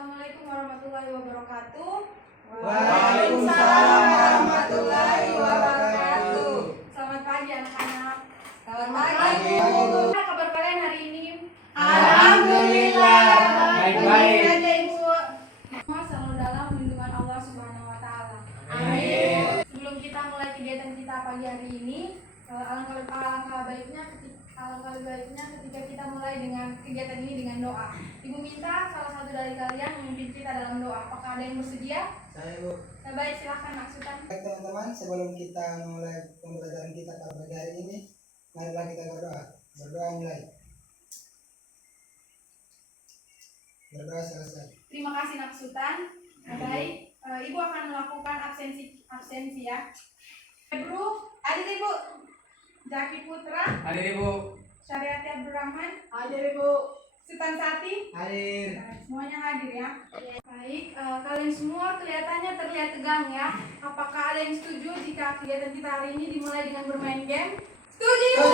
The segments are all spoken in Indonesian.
Assalamualaikum warahmatullahi wabarakatuh. Waalaikumsalam warahmatullahi wabarakatuh. Selamat pagi anak-anak. Selamat pagi, Bu. Apa kabar kalian hari ini? Alhamdulillah. Baik-baik. Saja Ibu. Semua selalu dalam lindungan Allah Subhanahu wa taala. Amin. Sebelum kita mulai kegiatan kita pagi hari ini, alangkah baiknya ketika kita mulai dengan kegiatan ini dengan doa. Ibu minta salah satu dari kalian memimpin kita dalam doa. Apakah ada yang bersedia? Saya, Bu. Nah, baik, silahkan maksudkan. Baik teman-teman, sebelum kita mulai pembelajaran kita pada pagi hari ini, marilah kita berdoa. Berdoa mulai. Berdoa selesai. Terima kasih Nak Sultan. Baik, Ibu akan melakukan absensi ya. Bro, hadir Ibu. Zaki Putra, Hadir, Ibu. Syariati Abdurrahman, Hadir, Ibu. Sultan Sati. Hadir. Nah, semuanya hadir ya. Baik, kalian semua kelihatannya terlihat tegang ya. Apakah ada yang setuju jika kegiatan kita hari ini dimulai dengan bermain game? Setuju.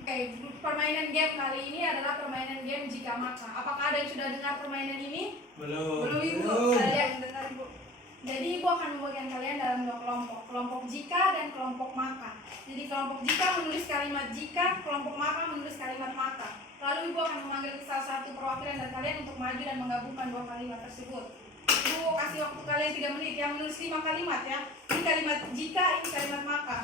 Oke, permainan game kali ini adalah permainan game jika maka. Apakah ada yang sudah dengar permainan ini? Belum. Ibu. Saya yang dengar Ibu. Jadi Ibu akan membagikan kalian dalam dua kelompok, kelompok jika dan kelompok maka. Jadi kelompok jika menulis kalimat jika, kelompok maka menulis kalimat maka. Lalu Ibu akan memanggil salah satu perwakilan dari kalian untuk maju dan menggabungkan dua kalimat tersebut. Ibu kasih waktu kalian 3 menit ya, menulis 5 kalimat ya. Ini kalimat jika, ini kalimat maka.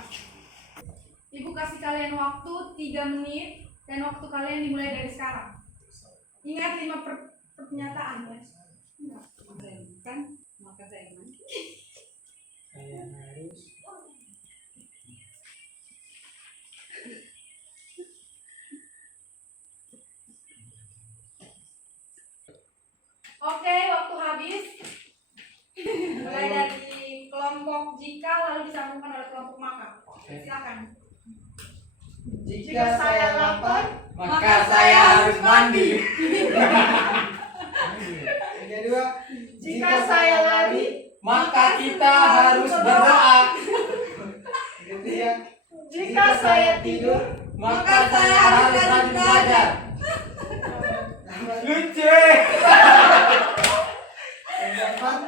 Ibu kasih kalian waktu 3 menit dan waktu kalian dimulai dari sekarang. Ingat 5 pernyataan ya. Kan? Maka saya harus Oke, waktu habis. Mulai dari kelompok jika lalu disambungkan oleh kelompok maka. Silakan. Jika saya lapar, maka saya harus mandi. Yang kedua, jika saya lari, maka kita harus berdoa. Yang ketiga, jika saya tidur, maka saya harus rajin belajar. Lucu. Yang keempat,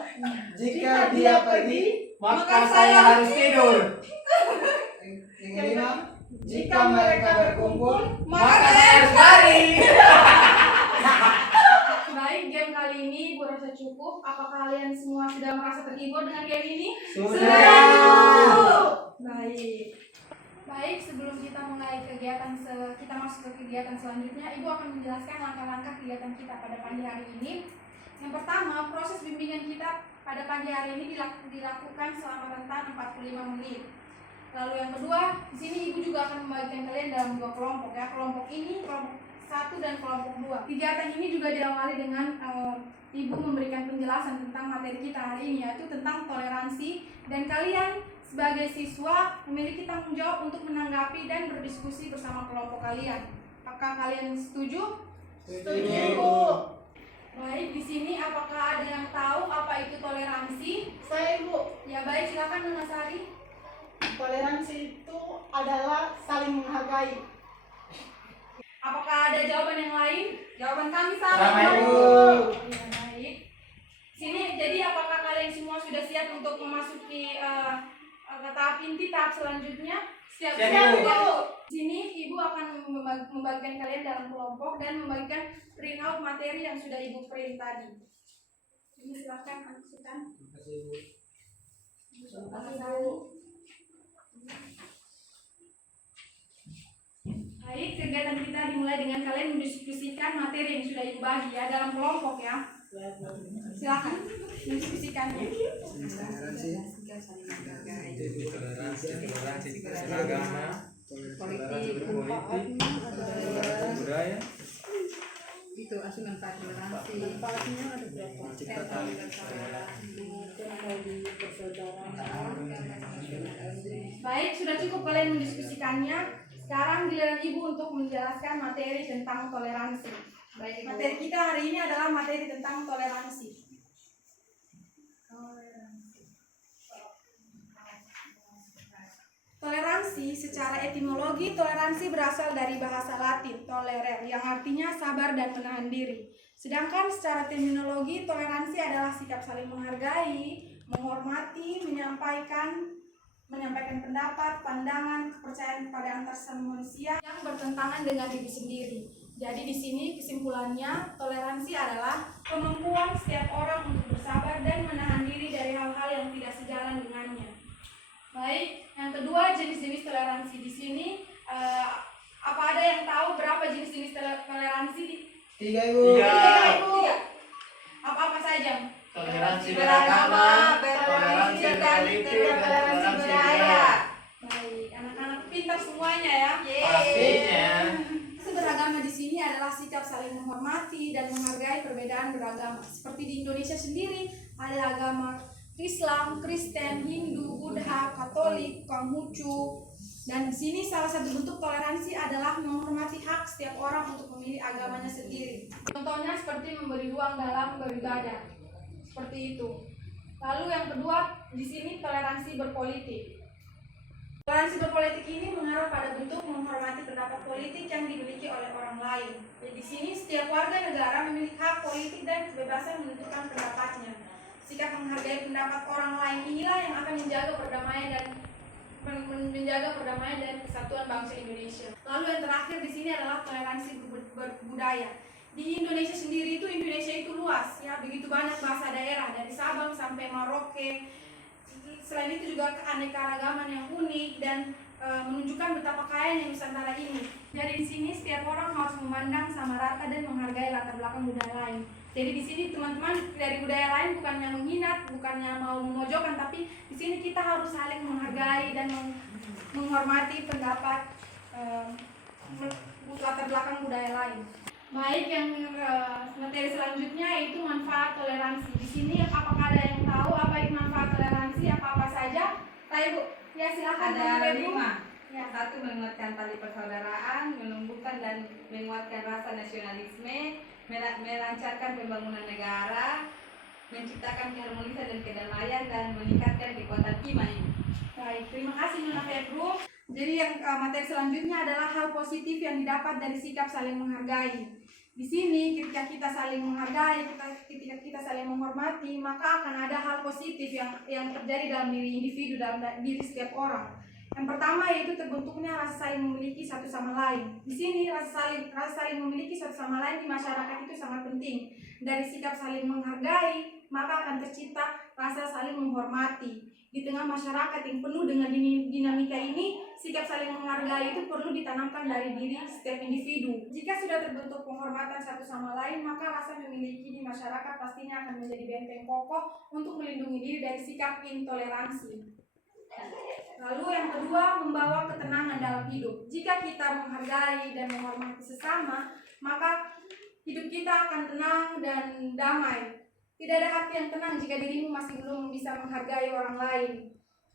jika dia pergi, maka saya harus tidur. Yang kelima, jika mereka berkumpul, maka saya harus lari. Baik, game kali ini Ibu rasa cukup. Apakah kalian semua sudah merasa terhibur dengan game ini? Sudah. Baik. Baik, sebelum kita mulai kegiatan kita masuk ke kegiatan selanjutnya, Ibu akan menjelaskan langkah-langkah kegiatan kita pada pagi hari ini. Yang pertama, proses bimbingan kita pada pagi hari ini dilakukan selama rentan 45 menit. Lalu yang kedua, di sini Ibu juga akan membagikan kalian dalam 2 kelompok ya. Kelompok ini, kelompok 1 dan kelompok 2. Kegiatan ini juga diawali dengan Ibu memberikan penjelasan tentang materi kita hari ini, yaitu tentang toleransi, dan kalian sebagai siswa memiliki tanggung jawab untuk menanggapi dan berdiskusi bersama kelompok kalian. Apakah kalian setuju? Setuju. Baik, di sini apakah ada yang tahu apa itu toleransi? Saya Ibu, Ya baik, silakan Nona Sari. toleransi itu adalah saling menghargai. Apakah ada jawaban yang lain? Jawaban kami sama. Sama, Ibu. Ya, baik. Sini, jadi apakah kalian semua sudah siap untuk memasuki tahap inti, tahap selanjutnya? Siap, Ibu. Ibu. Sini Ibu akan membagikan kalian dalam kelompok dan membagikan print out materi yang sudah Ibu print tadi. Ini silakan Anak Sultan. Terima kasih Bu. Baik, kegiatan kita dimulai dengan kalian mendiskusikan materi yang sudah Ibu bagi ya dalam kelompok ya. Silakan mendiskusikannya. Toleransi agama, politik, budaya, Itu asuhan toleransi. Baik, sudah cukup kalian mendiskusikannya. Sekarang giliran Ibu untuk menjelaskan materi tentang toleransi. Baik, materi kita hari ini adalah materi tentang toleransi. Toleransi secara etimologi, toleransi berasal dari bahasa Latin, tolerare, yang artinya sabar dan menahan diri. Sedangkan secara terminologi, toleransi adalah sikap saling menghargai, menghormati, menyampaikan pendapat, pandangan, kepercayaan kepada antar sesama manusia yang bertentangan dengan diri sendiri. Jadi di sini kesimpulannya, toleransi adalah kemampuan setiap orang untuk bersabar dan menahan diri dari hal-hal yang tidak sejalan dengannya. Baik, yang kedua jenis-jenis toleransi di sini, apa ada yang tahu berapa jenis-jenis toleransi? 3 Ibu. Tiga. Apa saja? Toleransi beragama, toleransi berpolitik, dan toleransi budaya. Baik, anak-anak pintar semuanya ya. Pastinya. Beragama di sini adalah sikap saling menghormati dan menghargai perbedaan beragama. Seperti di Indonesia sendiri, ada agama Islam, Kristen, Hindu, Buddha, Katolik, Konghucu. Dan di sini salah satu bentuk toleransi adalah menghormati hak setiap orang untuk memilih agamanya sendiri. Contohnya seperti memberi ruang dalam beribadah. Seperti itu. Lalu yang kedua, di sini toleransi berpolitik. Toleransi berpolitik ini mengarah pada bentuk menghormati pendapat politik yang dimiliki oleh orang lain. Jadi di sini setiap warga negara memiliki hak politik dan kebebasan menentukan pendapatnya. Sikap menghargai pendapat orang lain inilah yang akan menjaga perdamaian dan kesatuan bangsa Indonesia. Lalu yang terakhir di sini adalah toleransi berbudaya. Di Indonesia sendiri Indonesia itu luas ya, begitu banyak bahasa daerah dari Sabang sampai Merauke. Selain itu juga keanekaragaman yang unik dan menunjukkan betapa kayanya Nusantara ini. Jadi di sini setiap orang harus memandang sama rata dan menghargai latar belakang budaya lain. Jadi di sini teman-teman dari budaya lain bukannya menghina, bukannya mau memojokkan, tapi di sini kita harus saling menghargai dan menghormati pendapat latar belakang budaya lain. Baik, yang materi selanjutnya yaitu manfaat toleransi. Di sini apakah ada yang tahu apa itu manfaat toleransi, apa saja? Ibu, ya silakan. Ada Ibu. 5. Ya. 1. Menguatkan tali persaudaraan, menumbuhkan dan menguatkan rasa nasionalisme, melancarkan pembangunan negara, menciptakan keharmonisan dan kedamaian, dan meningkatkan kekuatan iman. Baik, terima kasih Nona Febru. Jadi yang materi selanjutnya adalah hal positif yang didapat dari sikap saling menghargai. Di sini ketika kita saling menghargai, ketika kita saling menghormati, maka akan ada hal positif yang terjadi dalam diri individu, dalam diri setiap orang. Yang pertama yaitu terbentuknya rasa saling memiliki satu sama lain. Di sini rasa saling memiliki satu sama lain di masyarakat itu sangat penting. Dari sikap saling menghargai, maka akan tercipta rasa saling menghormati. Di tengah masyarakat yang penuh dengan dinamika ini, sikap saling menghargai itu perlu ditanamkan dari diri setiap individu. Jika sudah terbentuk penghormatan satu sama lain, maka rasa memiliki di masyarakat pastinya akan menjadi benteng kokoh untuk melindungi diri dari sikap intoleransi. Lalu yang kedua, membawa ketenangan dalam hidup. Jika kita menghargai dan menghormati sesama, maka hidup kita akan tenang dan damai. Tidak ada hati yang tenang jika dirimu masih belum bisa menghargai orang lain.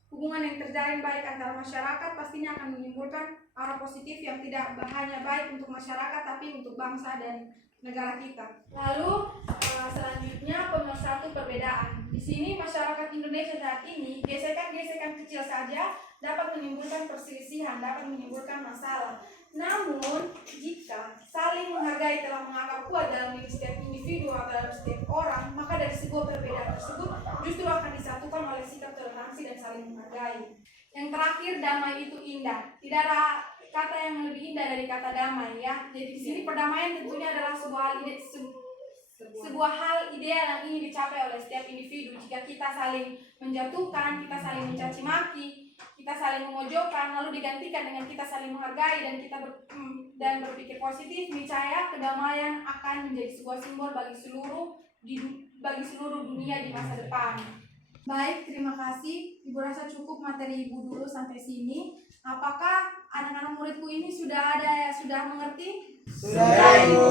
Hubungan yang terjalin baik antara masyarakat pastinya akan menimbulkan arah positif yang tidak hanya baik untuk masyarakat tapi untuk bangsa dan negara kita. Lalu selanjutnya pemersatu perbedaan. Di sini masyarakat Indonesia saat ini gesekan-gesekan kecil saja dapat menimbulkan perselisihan, dapat menimbulkan masalah. Namun jika saling menghargai telah mengakar kuat dalam diri setiap individu atau dalam setiap orang, maka dari sebuah perbedaan tersebut justru akan disatukan oleh sikap toleransi dan saling menghargai. Yang terakhir, damai itu indah. Tidak ada kata yang lebih indah dari kata damai ya. Jadi di sini perdamaian tentunya adalah sebuah hal ideal yang ingin dicapai oleh setiap individu. Jika kita saling menjatuhkan, kita saling mencaci maki, kita saling memojokkan, lalu digantikan dengan kita saling menghargai dan kita berpikir positif, niscaya kedamaian akan menjadi sebuah simbol bagi seluruh dunia di masa depan. Baik, terima kasih. Ibu rasa cukup materi Ibu dulu sampai sini. Apakah anak-anak muridku ini sudah mengerti? Sudah, Ibu.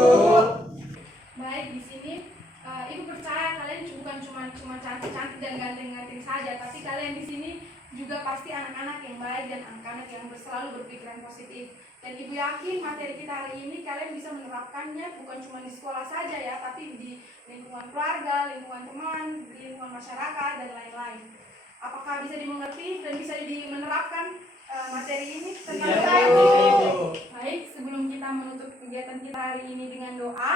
Baik, di sini Ibu percaya kalian bukan cuma cantik-cantik dan ganteng-ganteng saja, tapi kalian di sini juga pasti anak-anak yang baik dan anak-anak yang selalu berpikiran positif. Dan Ibu yakin materi kita hari ini kalian bisa menerapkannya bukan cuma di sekolah saja ya, tapi di lingkungan keluarga, lingkungan teman, di lingkungan masyarakat dan lain-lain. Apakah bisa dimengerti dan bisa menerapkan? materi ini tentang Iya, saya. Bu. Baik, sebelum kita menutup kegiatan kita hari ini dengan doa,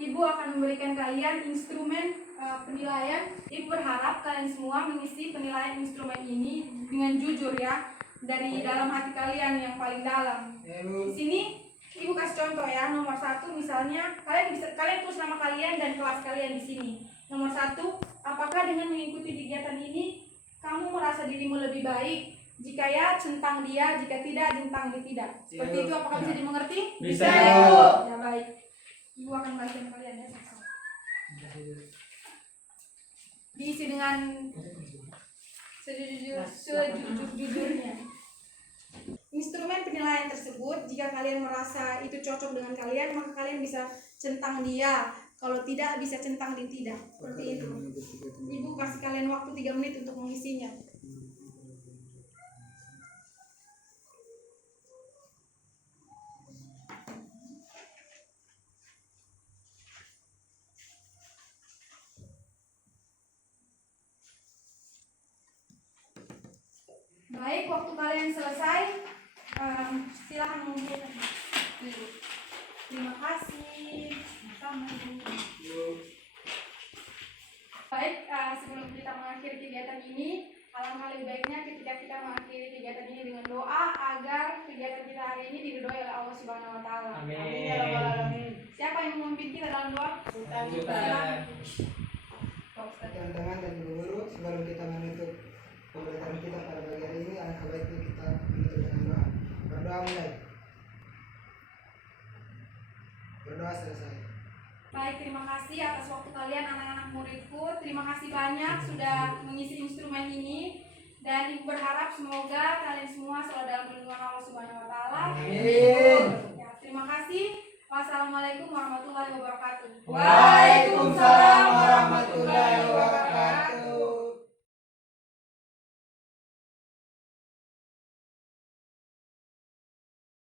Ibu akan memberikan kalian instrumen penilaian. Ibu berharap kalian semua mengisi penilaian instrumen ini dengan jujur ya, dari dalam hati kalian yang paling dalam. Di sini Ibu kasih contoh ya, nomor 1 misalnya kalian tulis nama kalian dan kelas kalian di sini. Nomor 1, apakah dengan mengikuti kegiatan ini kamu merasa dirimu lebih baik? Jika ya, centang dia, jika tidak, centang dia tidak. Seperti itu, apakah bisa dimengerti? Bisa, ya. Ibu. Ya baik. Ibu akan bagikan kalian ya. Diisi dengan sejujur-jujurnya. Instrumen penilaian tersebut, jika kalian merasa itu cocok dengan kalian, maka kalian bisa centang dia. Kalau tidak, bisa centang dia tidak. Seperti itu. Ibu kasih kalian waktu 3 menit untuk mengisinya. Baik, waktu kalian selesai, silakan mengumpulkan. Terima kasih. Baik, sebelum kita mengakhiri kegiatan ini, alangkah lebih baiknya ketika kita mengakhiri kegiatan ini dengan doa agar kegiatan kita hari ini diridhoi oleh Allah Subhanahu Wa Taala. Amin. Ya Rabbal Alamin. Siapa yang memimpin kita dalam doa? Silakan. Teman-teman dan guru-guru, sebelum kita menutup pembelajaran kita pada pagi hari ini, alangkah baiknya kita menutup dengan doa. Berdoa mulai. Berdoa selesai. Baik, terima kasih atas waktu kalian anak-anak muridku. Terima kasih banyak sudah mengisi instrumen ini, dan Ibu berharap semoga kalian semua selalu dalam lindungan Allah Subhanahu Wa Taala. Amin. Ya, terima kasih. Wassalamualaikum warahmatullahi wabarakatuh. Waalaikumsalam